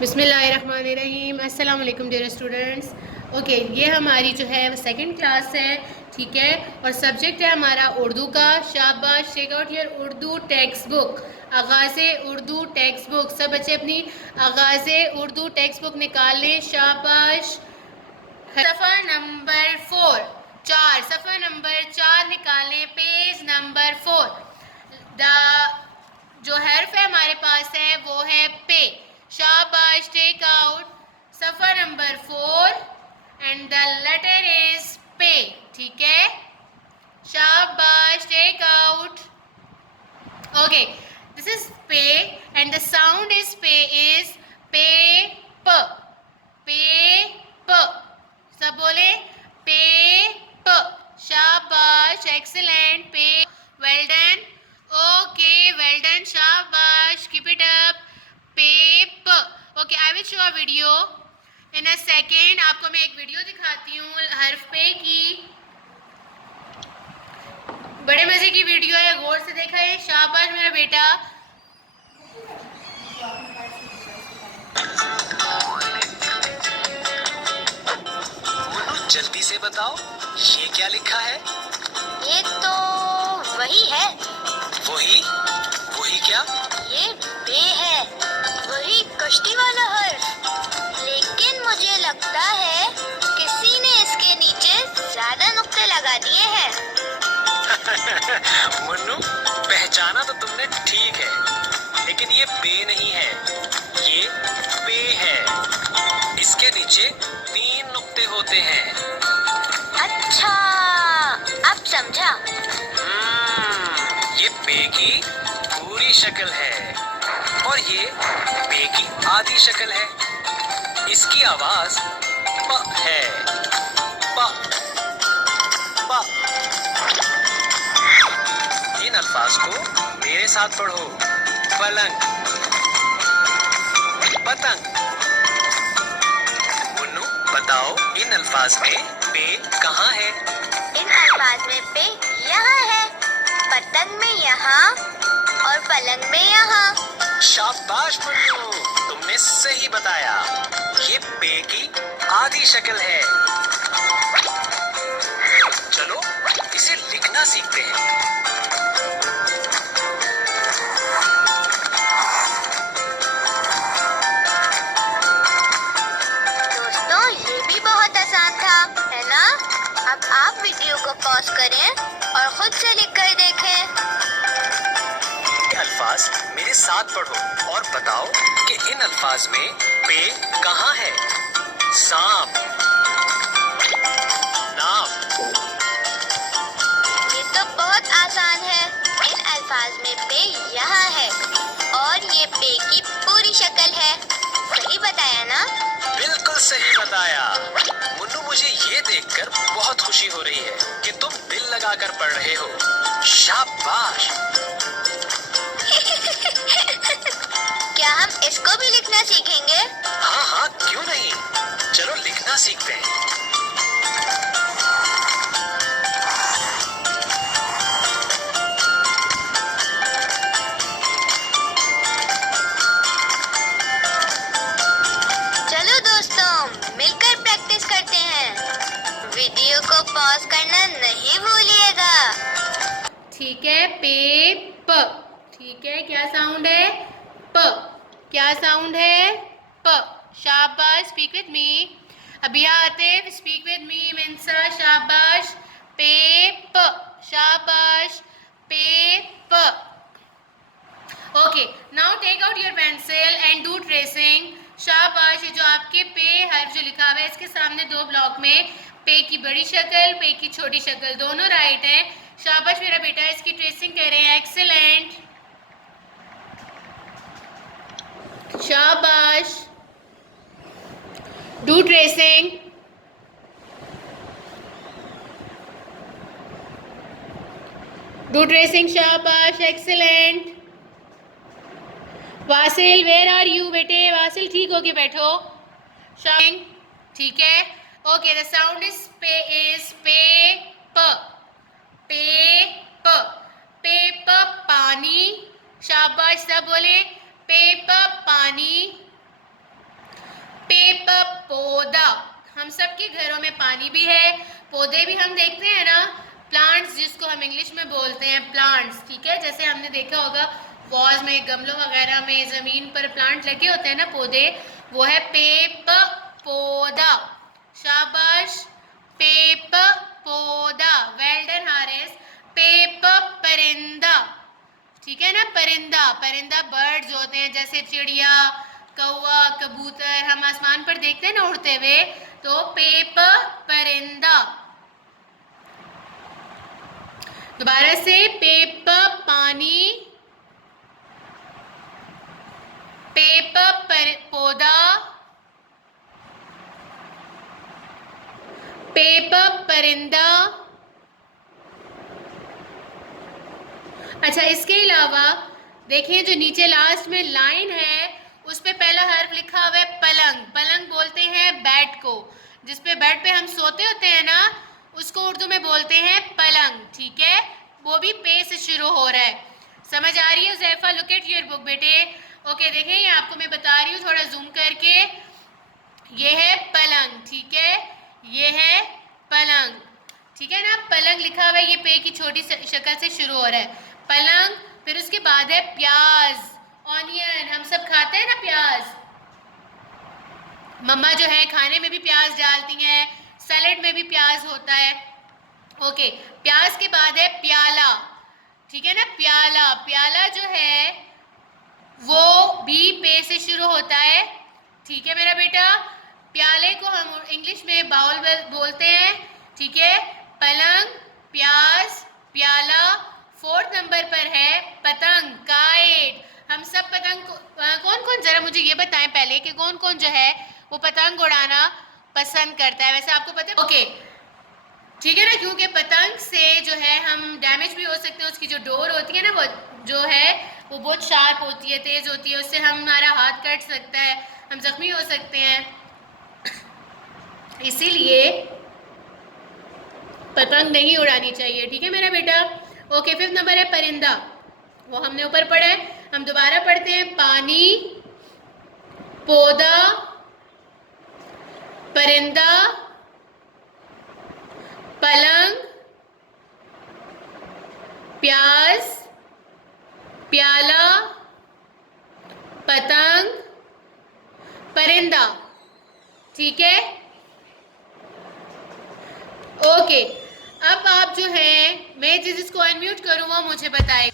बिस्मिल्लाहिर्रहमानिर्रहीम। अस्सलाम वालेकुम डियर स्टूडेंट्स। ओके, ये हमारी जो है वो सेकंड क्लास है, ठीक है। और सब्जेक्ट है हमारा उर्दू का। शाबाश, check out your Urdu text book. आगाज़े उर्दू टेक्स्ट बुक। सब बच्चे अपनी आगाज़े उर्दू टेक्स्ट बुक निकाल लें। शाबाश। सफ़ा नंबर 4, 4, सफ़ा नंबर 4 निकालें। Page number 4। द जो हर्फ है हमारे पास है वो है पे। शाबाश, टेक आउट सफ़ा number 4 and the letter is पे, ठीक है। शाबाश, take out. Okay, this is पे एंड द साउंड इज पे इज पे प, पे प। सब बोले पे प। शाबाश, एक्सीलेंट, पे, well done. Okay, well done, शाबाश, कीप इट अप। पेप। Okay, I will show a video in a second. आपको मैं एक वीडियो दिखाती हूँ हर्फ पे की। बड़े मजे की वीडियो है, गौर से देखा है। शाबाश मेरा बेटा। जल्दी से बताओ, ये क्या लिखा है? ये तो वही है। वही? वही क्या? ये बे है, वही कश्ती वाला हर्फ। लेकिन मुझे लगता है किसी ने इसके नीचे ज्यादा नुक्ते लगा दिए हैं। मुन्नू, पहचाना तो तुमने ठीक है, लेकिन ये बे नहीं है, ये पे है। इसके नीचे 3 नुक्ते होते हैं। अच्छा, अब समझा। ये पे की पूरी शक्ल है और ये पे की आधी शक्ल है। इसकी आवाज प है। प, प। इन अल्फाज को मेरे साथ पढ़ो। पलंग, पतंग। मुन्नू, बताओ इन अल्फाज में पे कहाँ है? इन अल्फाज में पे यहाँ है, पतंग में यहाँ और पलंग में यहाँ। शाबाश मुन्नू, तुमने सही बताया। ये पे की आधी शक्ल है। चलो इसे लिखना सीखते हैं। दोस्तों, ये भी बहुत आसान था, है ना? अब आप वीडियो को पॉज करें और खुद से लिख कर देखें। ये अल्फाज मेरे साथ पढ़ो और बताओ कि इन अल्फाज में पे कहाँ है? सांप, नाव। ये तो बहुत आसान है। इन अल्फाज में पे यहाँ है और ये पे की पूरी शक्ल है। सही बताया ना? बिल्कुल सही बताया मुन्नू। मुझे ये देखकर बहुत खुशी हो रही है कि तुम दिल लगाकर पढ़ रहे हो। शाबाश। क्या हम इसको भी लिखना सीखेंगे? हाँ हाँ, क्यों नहीं। चलो लिखना सीखते हैं। चलो दोस्तों, मिलकर प्रैक्टिस करते हैं। वीडियो को पॉज करना नहीं भूलिएगा। ठीक है, पे प, ठीक है। क्या साउंड है? प। क्या साउंड है? प। शाबाश, स्पीक विद मी। अभी Atif, speak with me. Minsa, शाबाश। पे प, शाबाश, पे प। Okay, now take out your pencil and do tracing. शाबाश। ये जो आपके पे हर्फ जो लिखा हुआ है, इसके सामने 2 ब्लॉक में पे की बड़ी शक्ल, पे की छोटी शक्ल, दोनों राइट है। शाबाश मेरा बेटा, इसकी ट्रेसिंग करें। एक्सीलेंट, शाबाश, डू ट्रेसिंग। डू ट्रेसिंग, शाबाश, excellent. Wasil, where are you बेटे? वासिल, ठीक होके बैठो। शाइन, ठीक है। ओके, द साउंड इज पे प, पे प, पे प पानी। शाबाश, सब बोले पे प पानी। पेप पौधा, हम सबके घरों में पानी भी है, पौधे भी हम देखते हैं ना, प्लांट्स जिसको हम इंग्लिश में बोलते हैं प्लांट्स, ठीक है। जैसे हमने देखा होगा वॉल्स में, गमलों वगैरह में, ज़मीन पर प्लांट लगे होते हैं ना पौधे, वो है पेप पौधा। शाबाश, पेप पौधा, वेल डन हारिस। पेप परिंदा, ठीक है ना, परिंदा, परिंदा बर्ड्स होते हैं जैसे चिड़िया, कौवा, कबूतर, हम आसमान पर देखते हैं ना उड़ते हुए, तो पेप परिंदा। दोबारा से, पेप पानी, पेप पौधा, पेप परिंदा। अच्छा, इसके अलावा देखिए जो नीचे लास्ट में लाइन है उस पे पहला हर्फ लिखा हुआ है पलंग। पलंग बोलते हैं बेड को, जिस पे बेड पे हम सोते होते हैं ना, उसको उर्दू में बोलते हैं पलंग, ठीक है। वो भी पे से शुरू हो रहा है। समझ आ रही है ज़ैफ़ा? लुक एट योर बुक बेटे। ओके, देखें ये आपको मैं बता रही हूँ थोड़ा जूम करके। ये है पलंग, ठीक है, ये है पलंग, ठीक है ना। पलंग लिखा हुआ है, ये पे की छोटी शक्ल से शुरू हो रहा है, पलंग। फिर उसके बाद है प्याज, ऑनियन, हम सब खाते हैं ना प्याज, मम्मा जो है खाने में भी प्याज डालती हैं, सैलेड में भी प्याज होता है। ओके, प्याज के बाद है प्याला, ठीक है ना, प्याला। प्याला जो है वो भी पे से शुरू होता है, ठीक है मेरा बेटा। प्याले को हम इंग्लिश में बाउल बोलते हैं, ठीक है। पलंग, प्याज, प्याला। 4th नंबर पर है पतंग, काइट। हम सब पतंग कौन कौन, जरा मुझे ये बताएं पहले कि कौन कौन जो है वो पतंग उड़ाना पसंद करता है। वैसे आपको पता है? ओके, ठीक है ना, क्योंकि पतंग से जो है हम डैमेज भी हो सकते हैं। उसकी जो डोर होती है ना, वो जो है वो बहुत शार्प होती है, तेज़ होती है, उससे हमारा हाथ कट सकता है, हम जख्मी हो सकते हैं। इसीलिए पतंग नहीं उड़ानी चाहिए, ठीक है मेरा बेटा। ओके, 5th नंबर है परिंदा, वो हमने ऊपर पढ़ा है, हम दोबारा पढ़ते हैं। पानी, पौधा, परिंदा, पलंग, प्याज, प्याला, पतंग, परिंदा, ठीक है। ओके, अब आप जो है, मैं जिसको अनम्यूट करूँ वो मुझे बताएं।